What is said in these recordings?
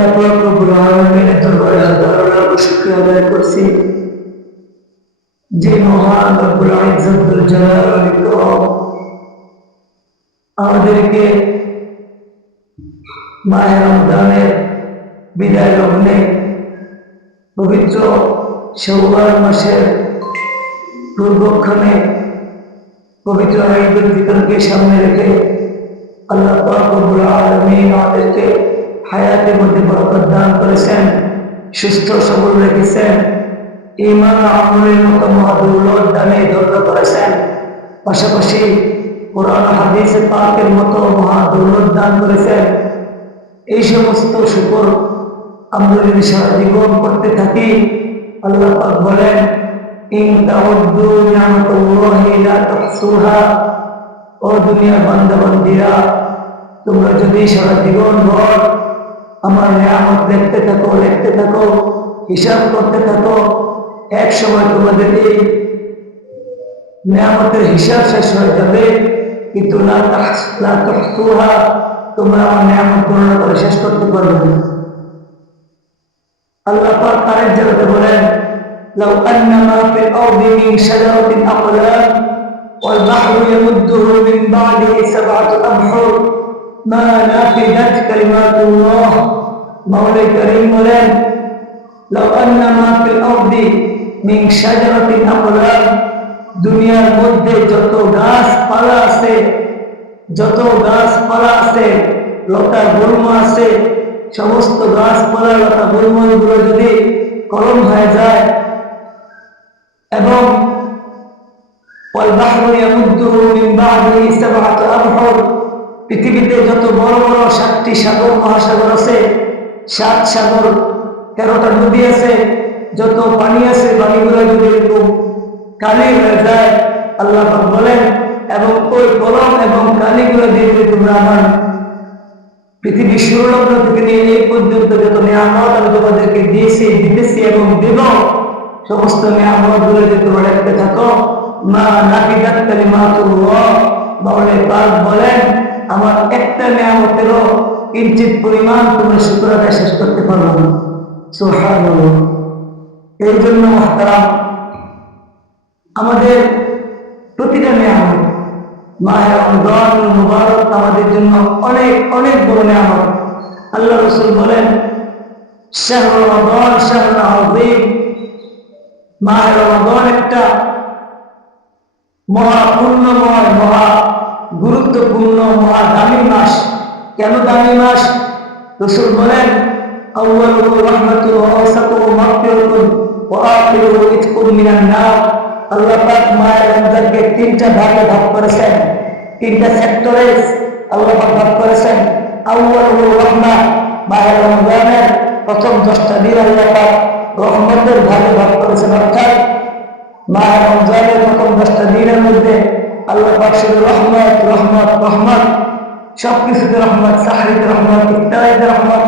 আল্লাহ পাক রব্বুল আলামিনের দরবারে হাজার লাখ শুকরিয়া আদায় করছি যে মহান রব্বুল ইজ্জতুল জালাল ওয়াল ইকরাম আমাদেরকে মাহে রমজানের বিদায় লগ্নে পবিত্র শাওয়াল মাসের পূর্বক্ষণে পবিত্র ঈদুল ফিতরকে সামনে রেখে আল্লাহ পাক রব্বুল আলামিন আমাদেরকে হায়াতের মধ্যে বরকত দান করেছেন, সুস্থ সবল রেখেছেন, ঈমান আমলের মতো মহাদৌলত দানে ধন্য করেছেন, পাশাপাশি কোরআন হাদিস পাকের মতো মহাদৌলত দান করেছেন। এই সমস্ত শুকর আমরা যদি সারা জীবন করতে থাকি, আল্লাহ পাক বলেন ইন তাউদ্দু নি'মাতাল্লাহি লা তুহসুহা, ও দুনিয়ার বান্দা বান্দীরা, তোমরা যদি সারা জীবন ভর আমার নিয়ামত দেখতে থাকো, হিসাব করতে থাকো, এক সময় তোমাদের এই নিয়ামতের হিসাব শেষ হয়ে যাবে, কিন্তু লা তুহসুহা, তোমরা আমার নিয়ামত গণনা করে শেষ করতে পারবে না। আল্লাহ পাক আরেক জায়গাতে বলেন লাউ আন্নামা ফিল আরদি মিন শাজারাতিন আকলাম ওয়াল বাহরু ইয়ামুদ্দুহু মিন বা'দিহি সাবআতু আবহুর মা নাফিদাত কালিমাতুল্লাহ। মাওলা কারীম বলেন লাউ আন্নামা ফিল আরদি মিন শাজারাতিন আকলাম, দুনিয়ার মধ্যে যত গাছপালা আছে, লতা গুল্ম আছে, সমস্ত গাছপালা লতা গুল্মগুলো যদি কলম হয়ে যায়, এবং পৃথিবীতে যত বড় বড় 7টি সাগর মহাসাগর আছে, 7 সাগর 13টা নদী আছে, যত পানি আছে, পানিগুলো যদি এরকম কালি হয়ে যায়, আল্লাহ পাক বলেন, এবং ওই কলম এবং কালিগুলো দিয়ে যদি তোমরা আমার পৃথিবী শুরুলগ্ন থেকে নিয়ে এই পর্যন্ত যত নিয়ামত আমি তোমাদেরকে দিতেছি এবং দেব, সমস্ত নিয়ামত গুলো যদি তোমরা রাখতে থাকো, মা নাফিদাত কালিমাতুল্লাহ, মাওলা পাক বলেন আমার একটা নিয়ামতেরও কিঞ্চিত পরিমাণ তোমরা শুকর আদায় শেষ করতে পারবে না। সুবহানাল্লাহ। এই জন্য মুহতারাম, আমাদের প্রতিটা নিয়ামত, মাহে রমজান মুবারক আমাদের জন্য অনেক অনেক বড় নিয়ামত। আল্লাহ রাসূল বলেন শাহরু রমাদান শাহরুন আযীম, মাহে রমজান একটা মহা পুণ্যময়, মহা গুরুত্বপূর্ণ, মহা দামি মাস। কেন দামি মাস? রাসূল বলেন আউয়ালুহু রাহমাতুন ওয়া আওসাতুহু মাগফিরাতুন ওয়া আখিরুহু ইতকুম মিনান নার। আল্লাহ পাক মাহে রমজানকে 3টা ভাগে ভাগ করেছেন, 3টা সেক্টরে আল্লাহ পাক ভাগ করেছেন। আউয়ালুহু রাহমা, মাহে রমজানের প্রথম 10টা দিন আল্লাহ পাক রহমতের ভাগে ভাগ করেছেন, অর্থাৎ মাহে রমজানের প্রথম 10টা দিনের মধ্যে আল্লাহ পাক শুধু রহমত রহমত রহমত, সবকিছুতে রহমত, সাহরিতে রহমত, ইফতারিতে রহমত,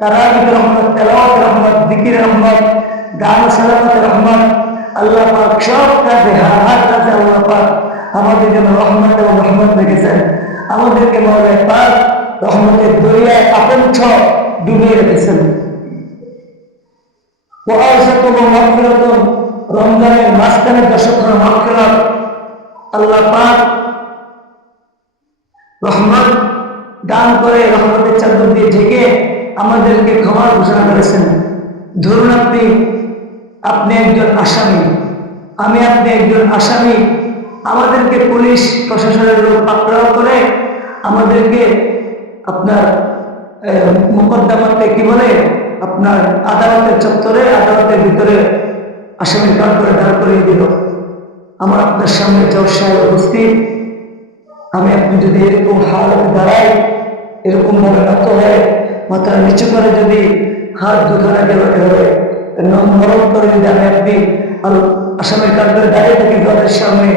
তারাবিতে রহমত, তেলাওয়াতে রহমত, জিকিরে রহমত, গান সালাতে রহমত। আল্লাহ পাক সব কাজে, হার কাজে আল্লাহ পাক আমাদের জন্য রহমত এবং রহমত রেখেছেন। আমাদেরকে মাওলা পাক রহমতের দরিয়ায় আতঙ্ক ডুবিয়ে রেখেছেন। রমজানের মাঝখানে 10 মাগফিরাত, আল্লাহ পাক রহমত দান করে রহমতের চাদর দিয়ে ঢেকে আমাদেরকে ক্ষমার ঘোষণা করেছেন। ধরুন আপনি একজন আসামি, আমি আপনি একজন আসামি, আমাদেরকে পুলিশ প্রশাসনের লোক পাকড়াও করে আমাদেরকে আপনার মোকদ্দমাতে কি বলে, আপনার আদালতের চত্বরে, আদালতের ভিতরে আসামির কাঠ করে দাঁড় করিয়ে দিল। আমার আপনার সামনে জজ সাহেব উপস্থিত, আমি আপনি যদি এরকম হালতে দাঁড়াই, এরকম ভাবে নত হয়ে মাথা নিচু করে যদি হাত দুখানা এভাবে নরম করে যদি আমি আপনি আসামের কাঠ করে দাঁড়িয়ে থাকি জজের সামনে,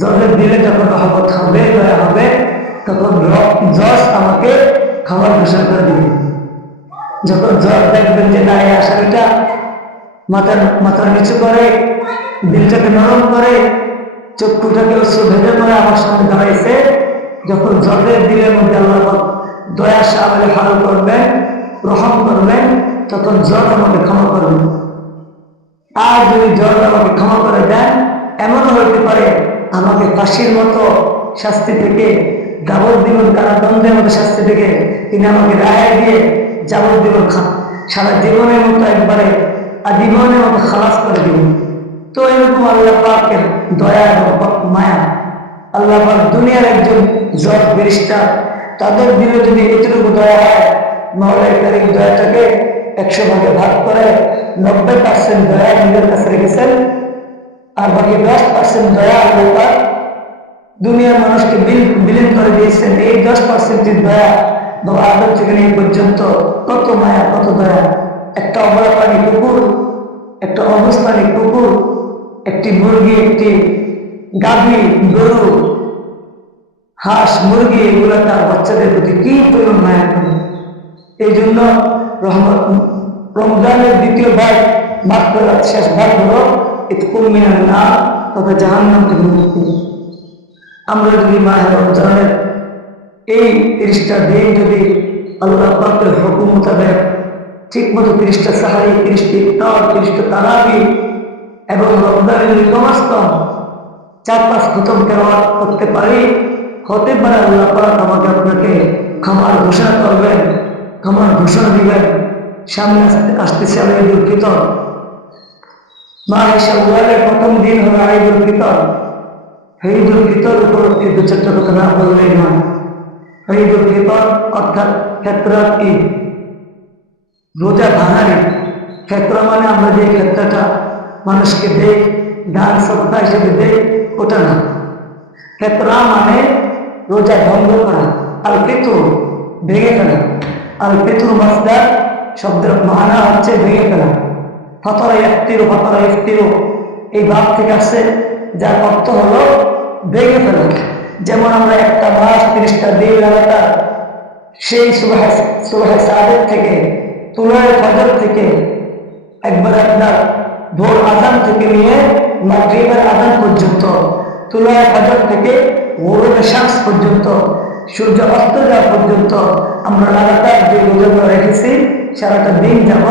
জজের দিলে যখন রহমত হবে, দয়া হবে, তখন জজ আমাকে খাবার ঘোষণা করে দিবে। যখন জজ দেখবেন যে না, এই আসামিটা মাথা নিচু করে, দিলটাকে নরম করে, চক্ষুটাকে অশ্রু ভেদে করে আমার সামনে দাঁড়াইছে, যখন জজের দিলের মধ্যে আল্লাহ দয়া সামনে হাল করবেন, রহম করবেন, তখন জজ আমাকে ক্ষমা করবেন। আর যদি জজ আমাকে ক্ষমা করে দেন, এমনও হইতে পারে আমাকে ফাঁসির মতো শাস্তি থেকে, যাবজ্জীবন কারাদণ্ডের মতো শাস্তি থেকে তিনি আমাকে রায় দিয়ে যাবজ্জীবন সারা জীবনের মতো একবারে আজীবনের মতো খালাস করে দিবেন। তো এরকম আল্লাহ পাকের দয়া এবং মায়া, আল্লাহ পাক দুনিয়ার একজন জজ ব্যারিস্টার, তাদের দিলে যদি এতটুকু দয়া হয়, মাওলাই কারীম দয়াটাকে 100 ভাগে ভাগ করে 90% দয়া নিজের কাছে রেখেছেন, আর বাকি 10% দয়া আল্লাহ পাক দুনিয়ার মানুষকে বিলীন করে দিয়েছেন। এই 10% দয়া বাবা আদম থেকে এই পর্যন্ত কত মায়া, কত দয়া। একটা অবলা প্রাণী কুকুর, একটা অবস্থানী কুকুর, একটি মুরগি, একটি গাভী, গরু, হাঁস, মুরগি, এগুলো তার বাচ্চাদের প্রতি কি পরিমাণ মায়া করে। এই জন্য রমজানের দ্বিতীয় ভাগ, মাগফিরাত শেষ ভাগ হলো ইতকুম মিনান নার, তথা জাহান্নাম থেকে মুক্তি। আমরা যদি মাহে রমজানের এই 30টা দিন যদি আল্লাহ পাকের হুকুম মোতাবেক ঠিক মতো 30টা সাহারি, 30টি ইফতার, 30টা তারাবি এবং রমজানের যদি কমাস কম 4-5 খতম তেলাওয়াত করতে পারি, হতে পারে আল্লাহ পাক আমাকে আপনাকে ক্ষমার ঘোষণা করবেন, ক্ষমার ঘোষণা দিবেন। সামনে আসতেছে ঈদুল ফিতর, মাহে শাওয়ালের প্রথম দিন হলো ঈদুল ফিতর। ঈদুল ফিতর উপলক্ষে 2-4টা কথা না বললেই নয়। ঈদুল ফিতর অর্থাৎ ফিতরাত ঈদ, রোজা ভাঙার ঈদ। ফিতরা মানে আমরা যে ফিতরাটা মানুষকে দেই, দান সদকা হিসেবে দেই, ওটা না। ফিতরা মানে রোজা ভঙ্গ করা, আল ফিতর ভেঙে ফেলা। আল ফিতর মাসদার শব্দের মানা হচ্ছে ভেঙে ফেলা। ফতরা ইয়াফতিরু, ফতরা ইফতিরু এই ভাব থেকে আসছে, যার অর্থ হলো ভেঙে ফেলা। যেমন আমরা একটা মাস 30টা দিন লাগাতার সেই সুবহে সাদেক থেকে, তুলায় ফজর থেকে, একবার আপনার ভোর আজান থেকে নিয়ে মাগরিবের আজান পর্যন্ত, তুলায় ফজর থেকে গুরুবে শামস পর্যন্ত, সূর্য অস্ত যাওয়া পর্যন্ত আমরা লাগাতার যে রোজাগুলো রেখেছি সারাটা দিন যাব,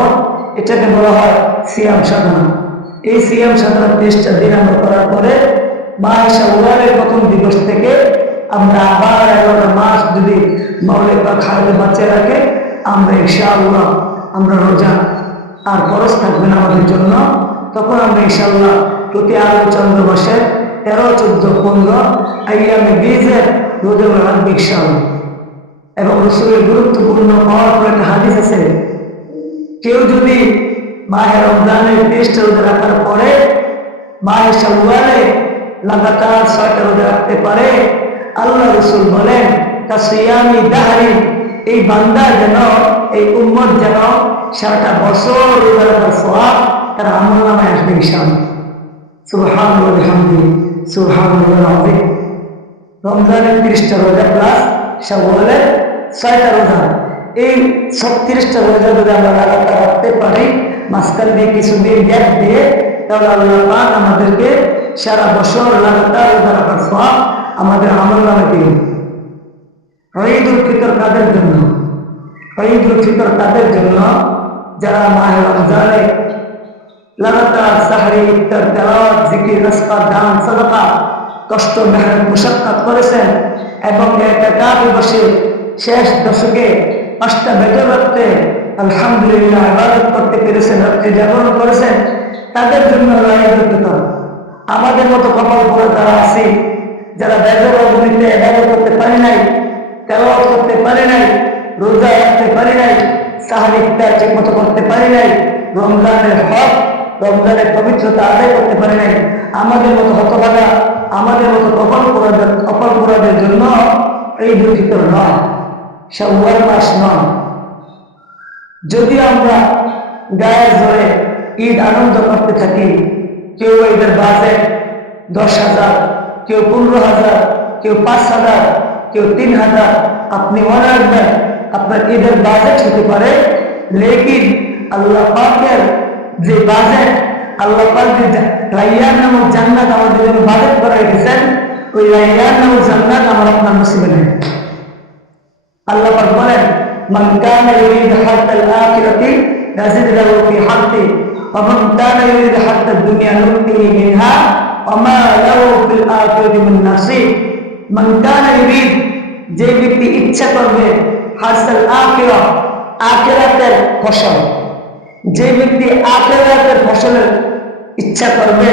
এটাকে বলা হয় সিয়াম সাধনা। এই সিয়াম সাধনা 30টা দিন আমরা করার পরে মাহে শাওয়ালের প্রথম দিবস থেকে আমরা আবার 11টা মাস যদি মাওলাই পাক হায়াতে বাঁচিয়ে রাখে, আমরা ইনশাআল্লাহ আমরা রোজা আর খরচ থাকবে না আমাদের জন্য। তখন আমরা ইনশাআল্লাহ প্রতি আলো চন্দ্র মাসের 13, 14, 15 আইয়ামে বীজের রোজাগুলো রাখবে ইনশাআল্লাহ। এবং রসুলের গুরুত্বপূর্ণ পাওয়ারফুল একটা হাদিস আছে, কেউ যদি মাহে রমজানের 30টা রোজা রাখার পরে মাহে শাওয়ালে লাগাতার 6টা রোজা রাখতে পারে, আল্লাহ রসুল বলেন কাসিয়ামি দাহরি, এই বান্দা যেন, এই উম্মত যেন সারাটা বছর রোজা রাখার সওয়াব তার আমলনামায় আসবে ইনশাআল্লাহ। সুবহানাল্লাহ ওয়া বিহামদিহি সুবহানাল্লাহিল আযীম। রমজানের 30টা রোজা প্লাস শাওয়ালের 6টা রোজা, এই 36টা রোজা যদি আমরা লাগাতার রাখতে পারি, মাঝখান দিয়ে কিছুদিন গ্যাপ দিয়ে, তাহলে আল্লাহ পাক আমাদেরকে সারা বছর লাগাতার রোজা রাখার সওয়াব আমাদের আমলনামায় দিবেন। ঈদুল ফিতর কাদের জন্য? ঈদুল ফিতর তাদের জন্য যারা মাহে রমজানে লাগাতার সাহরি, ইফতার, তেলাওয়াত, জিকির, নাসকাত, দান, সাদাকা, কষ্ট, মেহনত, মুশাক্কাত করেছেন এবং ইতিকাফে বসে শেষ দশকে 5টা বেজর রাখতে আলহামদুলিল্লাহ ইবাদত করতে পেরেছেন, রাত্রে জাগরণ করেছেন, তাদের জন্য ঈদুল ফিতর। আমাদের মতো কপাল পরে তারা আছে যারা বেজর রজনীতে ইবাদত করতে পারে নাই, তেলাওয়াত করতে পারে নাই, রোজা রাখতে পারে নাই, সাহরি, ইফতার ঠিক মতো করতে পারে নাই, রমজানের হক, রমজানের পবিত্রতা আদায় করতে পারে নাই। আমাদের মতো হতভাগা, আমাদের মতো কপাল পোড়াদের জন্য ঈদুল ফিতর নয়, শাওয়াল মাস নয়। যদি আমরা গায়ে জোরে ঈদ আনন্দ করতে থাকি, কেউ ঈদের বাজেট 10,000, কেউ 15,000, কেউ 5,000, কেউ 3,000, আপনি মনে রাখবেন আপনার ঈদের বাজেট হতে পারে, লেকিন আল্লাহ পাকের যে বাজেট, আল্লাহ পাক যে রাইয়ান নামক জান্নাত আমাদের জন্য বাজেট করে রেখেছেন, ওই রাইয়ান নামক জান্নাত আমার আপনার নসিবে নেই। আল্লাহ পাক বলেন মান কানা ইউরিদু হারসাল আখিরাতি নাজিদ লাহু ফি হারসি ওয়া মান কানা ইউরিদু হারসাদ দুনিয়া নুতিহি মিনহা ওয়া মা লাহু ফিল আখিরাতি মিন নাসিব। মান কানা ইউরিদ, যে ব্যক্তি ইচ্ছা করবে, হারসাল আখিরা, আখিরাতের ফসল, যে ব্যক্তি আখিরাতের ফসলের ইচ্ছা করবে,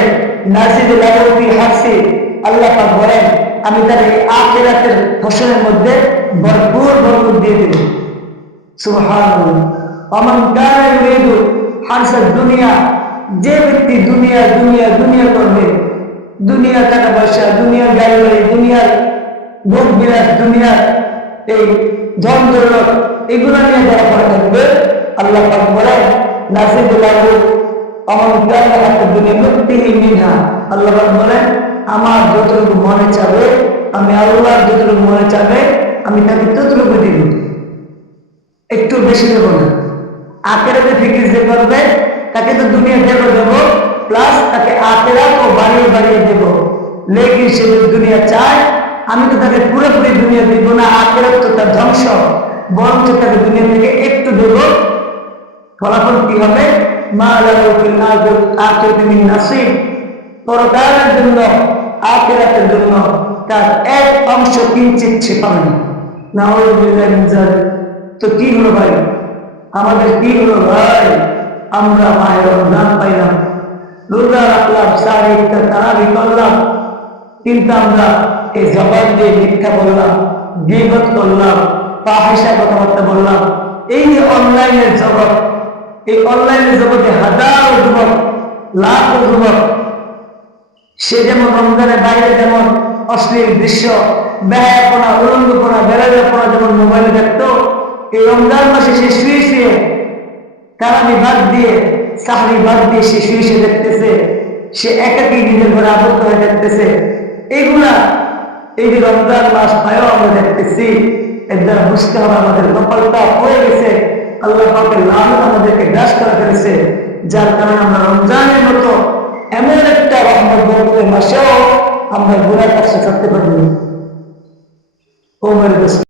নাজিদ লাহু ফি হারসি, আল্লাহ পাক বলেন আমি তার এই আখিরাতের ফসলের মধ্যে ভরপুর বরকত দিয়ে দেব। সুবহানাল্লাহ। ওমান কানা ইউরিদু হারসাদ দুনিয়া, যে ব্যক্তি দুনিয়া দুনিয়া দুনিয়া করবে, দুনিয়া টাকা পয়সা, দুনিয়ার গাড়ি বাড়ি, দুনিয়ার ভোগ বিলাস, দুনিয়ার এই ধন দৌলত, এগুলো নিয়ে যারা পড়ে থাকবে, আল্লাহ পাক বলেন নাজিদ লাহু ওমান কানা হারসাদ দুনিয়া নুতিহি মিনহা, আল্লাহ পাক বলেন আমার যতটুকু মনে চাবে, আমি আল্লাহ যতটুকু মনে চাবে আমি তাকে ততটুকু দিব, একটু বেশি দেবো না। আখেরাতে ফিকির যে করবে তাকে তো দুনিয়া দেবো দেবো, প্লাস তাকে আখেরাত ও বাড়িয়ে বাড়িয়ে দেবো। লেকিন সে যদি দুনিয়া চায়, আমি তো তাকে পুরোপুরি দুনিয়া দিব না, আখেরাত তো তার ধ্বংস, বরঞ্চ তাকে দুনিয়া থেকে একটু দেব। ফলাফল কি হবে? মা লাহু ফিল আখিরাতি মিন নাসিব, পরকালের জন্য, আখিরাতের জন্য তার এক অংশ কিঞ্চিত সে পাবে না। নাউযুবিল্লাহি মিন যালিক। তো কি হলো ভাই, আমাদের কি হলো ভাই? আমরা মায়ের রমজান পাইলাম, রোজা রাখলাম, সারি তারাবি করলাম, কিন্তু আমরা এই জবান দিয়ে মিথ্যা বললাম, গীবত করলাম, ফাহিশা কথাবার্তা বললাম। এই যে অনলাইনের জগৎ, এই অনলাইনের জগতে হাজারো যুবক, লাখো যুবক, সে যেমন রমজানের বাইরে যেমন অশ্লীল দৃশ্য, ব্যয়াপনা, উলঙ্গপনা, বেড়াপনা যেমন মোবাইলে দেখতো, এই রমজান মাসে সে শুয়ে শুয়ে, তারাবি বাদ দিয়ে, সাহরি বাদ দিয়ে সে শুয়ে শুয়ে দেখতেছে, সে একাকি নিজের ঘরে আবদ্ধ হয়ে দেখতেছে। এইগুলা এই যে রমজান মাস পায়ও আমরা দেখতেছি, এর দ্বারা বুঝতে হবে আমাদের কপালটা হয়ে গেছে, আল্লাহ পাকের লানত আমাদেরকে গ্রাস করে ফেলেছে, যার কারণে আমরা রমজানের মতো এমন একটা রহমত বরকতের মাসেও আমরা গুনার কাছে করতে পারি। ও মেরে